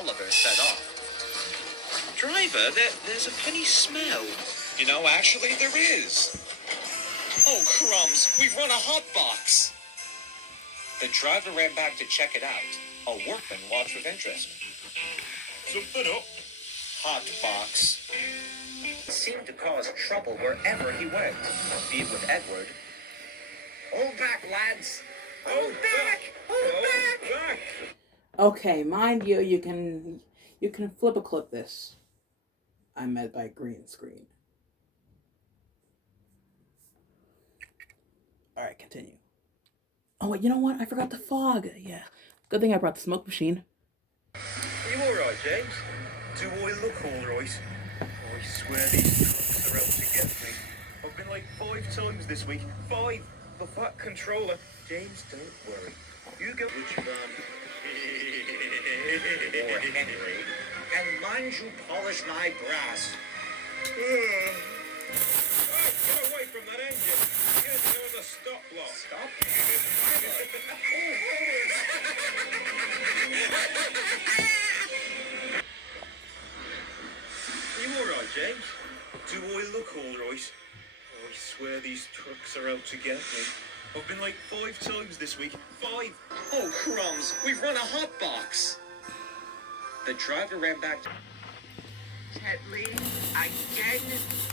Oliver set off. Driver, there's a funny smell. You know, actually, there is. Oh, crumbs, we've run a hot box. The driver ran back to check it out. A workman watched with interest. Something up. Hot box. It seemed to cause trouble wherever he went, be it with Edward. Hold back, lads! Hold back! Hold back! Okay, mind you, you can flip a clip this. I meant by green screen. Alright, continue. Oh, wait, you know what? I forgot the fog. Yeah. Good thing I brought the smoke machine. Are you alright, James? Do I look alright? I swear these trucks are out to get me. I've been like 5 times this week. 5! The fat controller. James, don't worry. You go which van? Or Henry. And mind you polish my brass. Hey, get away from that engine. You're going to go in the stop block. Stop? Are you alright, James? Do I look alright? I swear these trucks are out to get me. I've been like 5 times this week. 5! Oh, crumbs, we've run a hot box. The driver ran back. Tetley, again?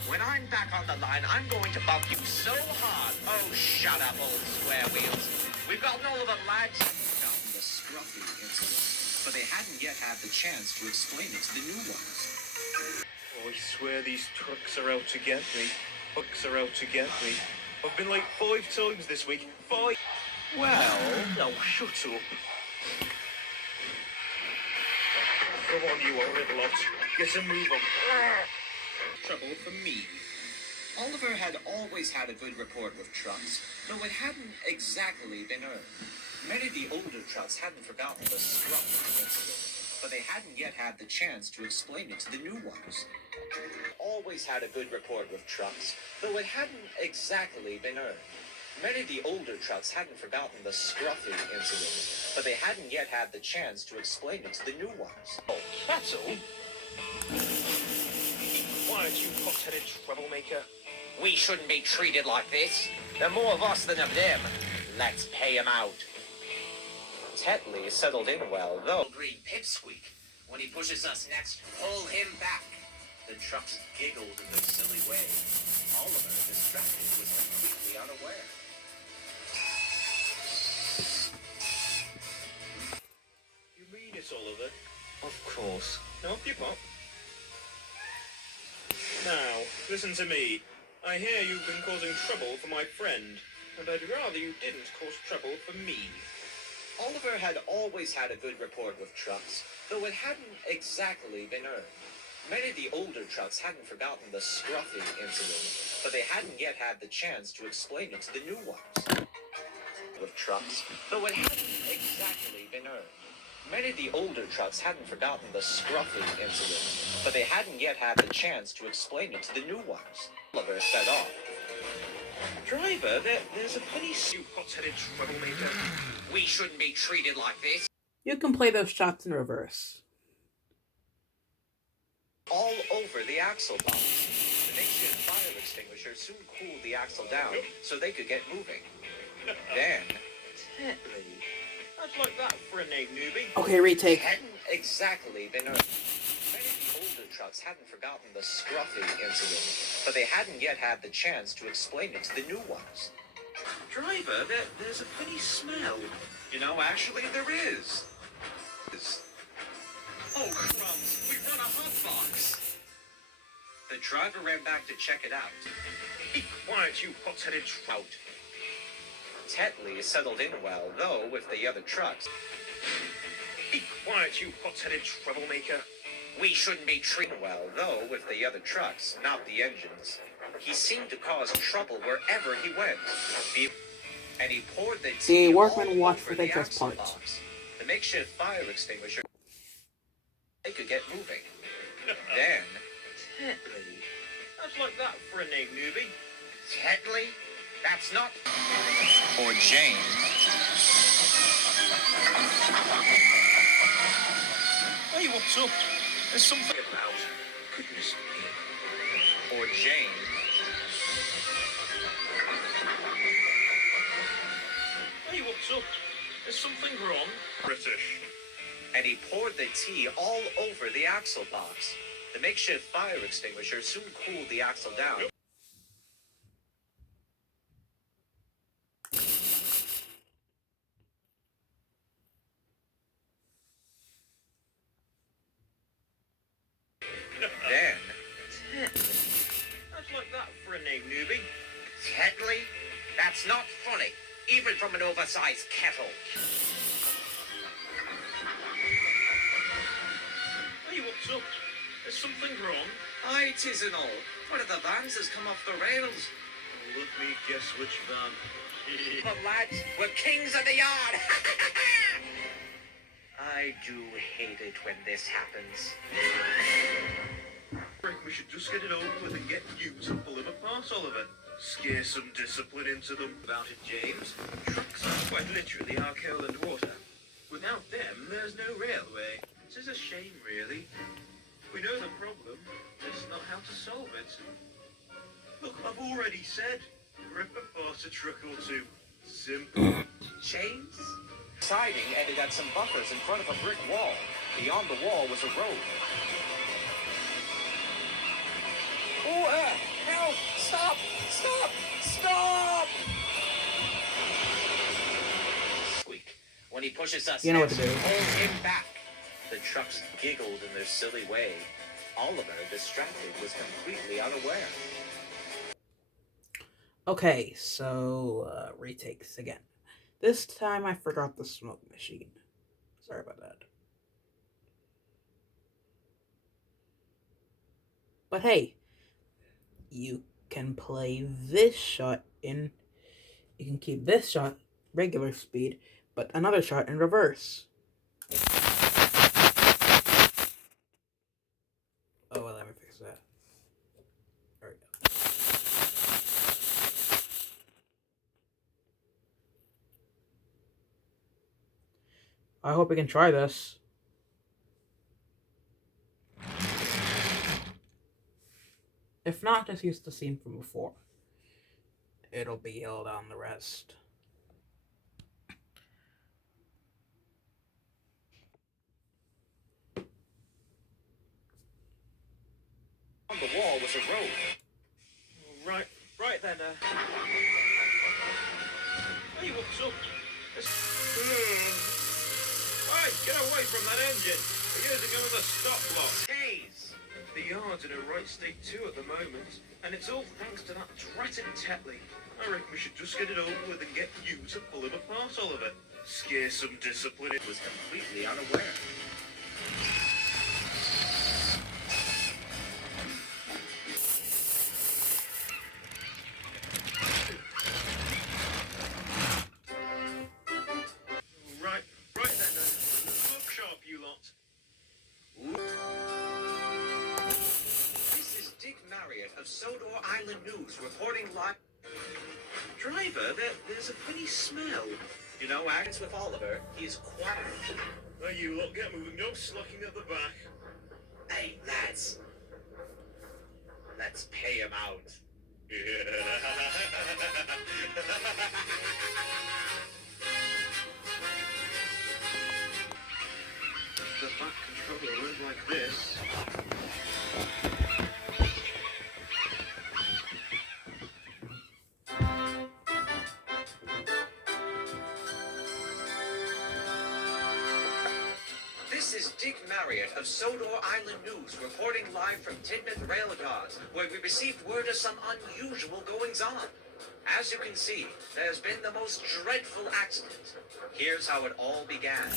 When I'm back on the line, I'm going to bump you so hard. Oh, shut up, old square wheels. We've gotten all of the lads. Gotten the scruffy incident, but they hadn't yet had the chance to explain it to the new ones. I swear these trucks are out to get me. Trucks are out to get me. I've been like 5 times this week. 5! Well, No, shut up. Come on, you horrid lot. Get a move on. trouble for me. Oliver had always had a good rapport with trucks, though it hadn't exactly been earned. Many of the older trucks hadn't forgotten the scruffy incident, but they hadn't yet had the chance to explain it to the new ones. Always had a good rapport with trucks, though it hadn't exactly been earned. Many of the older trucks hadn't forgotten the scruffy incident, but they hadn't yet had the chance to explain it to the new ones. Oh, that's all. Why don't you hot-headed troublemaker? We shouldn't be treated like this. There are more of us than of them. Let's pay him out. Tetley settled in well, though. Green pipsqueak. When he pushes us next, pull him back. The trucks giggled in their silly way. Oliver, distracted, was completely unaware. You mean it, Oliver? Of course. Help you, Pop. Now, listen to me. I hear you've been causing trouble for my friend, and I'd rather you didn't cause trouble for me. Oliver had always had a good rapport with trucks, though it hadn't exactly been earned. Many of the older trucks hadn't forgotten the scruffy incident, but they hadn't yet had the chance to explain it to the new ones. With trucks, though it hadn't exactly been earned. Many of the older trucks hadn't forgotten the scruffy incident, but they hadn't yet had the chance to explain it to the new ones. Oliver set off. Driver, there's a funny... You hot-headed troublemaker. We shouldn't be treated like this. You can play those shots in reverse. All over the axle box. The makeshift fire extinguisher soon cooled the axle down so they could get moving. Then... Tetley. I'd like that for a name, newbie. Okay, retake. Hadn't exactly been earned. Many of the older trucks hadn't forgotten the scruffy incident, but they hadn't yet had the chance to explain it to the new ones. Driver, there's a funny smell. You know, actually, there is. Oh, crumbs, we've run a hot box. The driver ran back to check it out. Be quiet, you hot-headed trout. Tetley settled in well, though, with the other trucks. Be quiet, you hot-headed troublemaker. We shouldn't be treated well, though, with the other trucks, not the engines. He seemed to cause trouble wherever he went. And he poured the tea workman all watched over for the the first axle part. box. The makeshift fire extinguisher. They could get moving. Then... Tetley. I'd like that for a name, newbie. Tetley? That's not... Or James. Are you a what's up? There's something about. Goodness me. Or Jane. Hey, what's up? There's something wrong. British. And he poured the tea all over the axle box. The makeshift fire extinguisher soon cooled the axle down. Then, How'd you like that for a name, newbie? Tetley? That's not funny, even from an oversized kettle. Hey, what's up? There's something wrong. Aye, 'tis and all. One of the vans has come off the rails. Oh, let me guess which van. But lads, we're kings of the yard. I do hate it when this happens. I reckon we should just get it over with and get you to pull him apart, Oliver. Scare some discipline into them. About it, James. Trucks are quite literally our coal and water. Without them, there's no railway. It is a shame, really. We know the problem, just not how to solve it. Look, I've already said, rip apart a truck or two. Simple. Chains? Siding ended at some buffers in front of a brick wall. Beyond the wall was a road. Oh, help! Stop! Stop! Stop! Squeak. When he pushes us, You know what to do. Hold him back. The trucks giggled in their silly way. Oliver, distracted, was completely unaware. Okay, so retakes again. This time I forgot the smoke machine. Sorry about that. But hey, you can play this shot in. You can keep this shot regular speed, but another shot in reverse. Oh, well, let me fix that. There we go. I hope we can try this. If not, just use the scene from before. It'll be held on the rest. On the wall was a road. Right then, Hey, what's up? Right, get away from that engine. We're using another stop block. Haze! The yard's in a right state too at the moment, and it's all thanks to that dratted Tetley. I reckon we should just get it over with and get you to pull him apart, Oliver. Scare some discipline. It was completely unaware. Right then, look sharp, you lot. This is Dick Marriott of Sodor Island News reporting live. Driver, there's a funny smell. You know, acts with Oliver, he's quiet. Now you lot get moving, no slacking at the back. Hey, lads. Let's pay him out. The back controller went like this. This is Dick Marriott of Sodor Island News reporting live from Tidmouth Rail Guards, where we received word of some unusual goings-on. As you can see, there's been the most dreadful accident. Here's how it all began.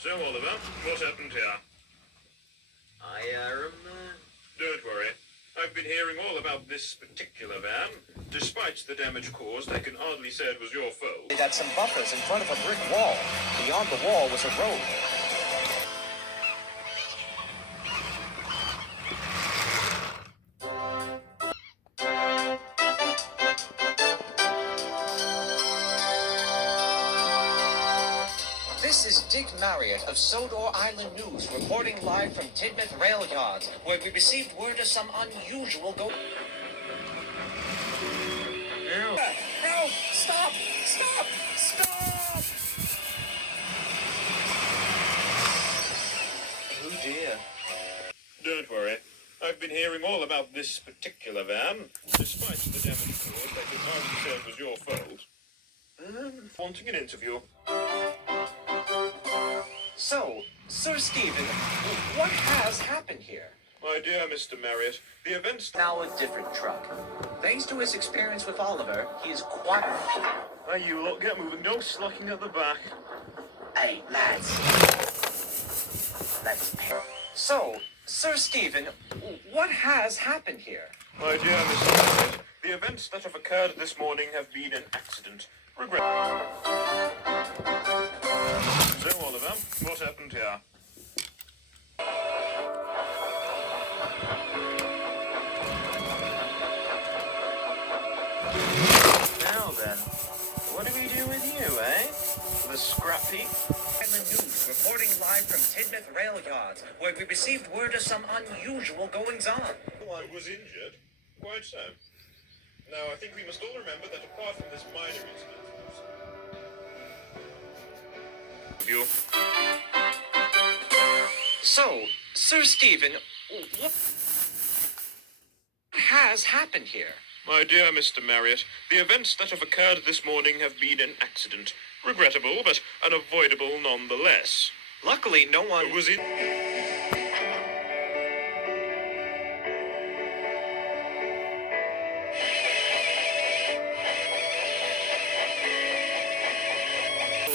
So, Oliver, what happened here? Don't worry. I've been hearing all about this particular van. Despite the damage caused, I can hardly say it was your fault. It had some buffers in front of a brick wall. Beyond the wall was a road. This is Dick Marriott of Sodor Island News reporting live from Tidmouth Rail Yard, where we received word of some unusual No! No! Stop! Stop! Stop! Oh dear. Don't worry. I've been hearing all about this particular van. Despite the damage caused, I can hardly say it was your fault. Wanting an interview. So, Sir Stephen, what has happened here? My dear Mr. Marriott, the events... Now a different truck. Thanks to his experience with Oliver, he is quite... Hey, you lot, get moving. No slacking at the back. Hey, lads. Let's pair. So, Sir Stephen, what has happened here? My dear Mr. Marriott, the events that have occurred this morning have been an accident. Regret. So, Oliver, what happened here? Now then, what do we do with you, eh? The scrap heap? Island News reporting live from Tidmouth Rail Yard, where we received word of some unusual goings-on. One was injured. Quite so. Now, I think we must all remember that apart from this minor incident... You. So, Sir Stephen, what has happened here? My dear Mr. Marriott, the events that have occurred this morning have been an accident. Regrettable, but unavoidable nonetheless. Luckily, no one Was in...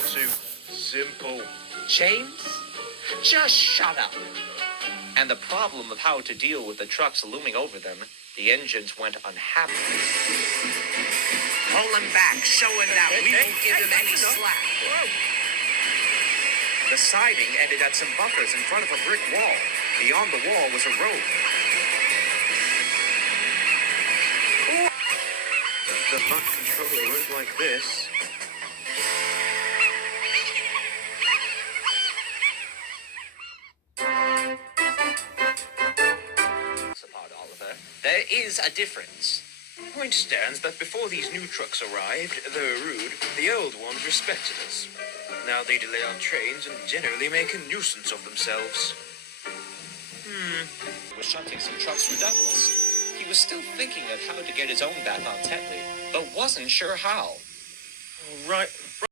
Too simple. James? Just shut up. And the problem of how to deal with the trucks looming over them, the engines went unhappy. Pull them back, showing that we won't give them any slack. The siding ended at some buffers in front of a brick wall. Beyond the wall was a road. The back controller went like this. Apart, Oliver, there is a difference. Point stands that before these new trucks arrived, though rude, the old ones respected us. Now they delay our trains and generally make a nuisance of themselves. He was shunting some trucks through Douglas. He was still thinking of how to get his own back on Tetley, but wasn't sure how. Right,